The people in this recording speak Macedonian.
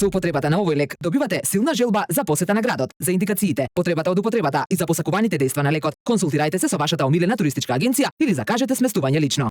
Со употребата на овој лек добивате силна желба за посета на градот. За индикациите, потребата од употребата и за посакуваните дејства на лекот, консултирајте се со вашата омилена туристичка агенција или закажете сместување лично.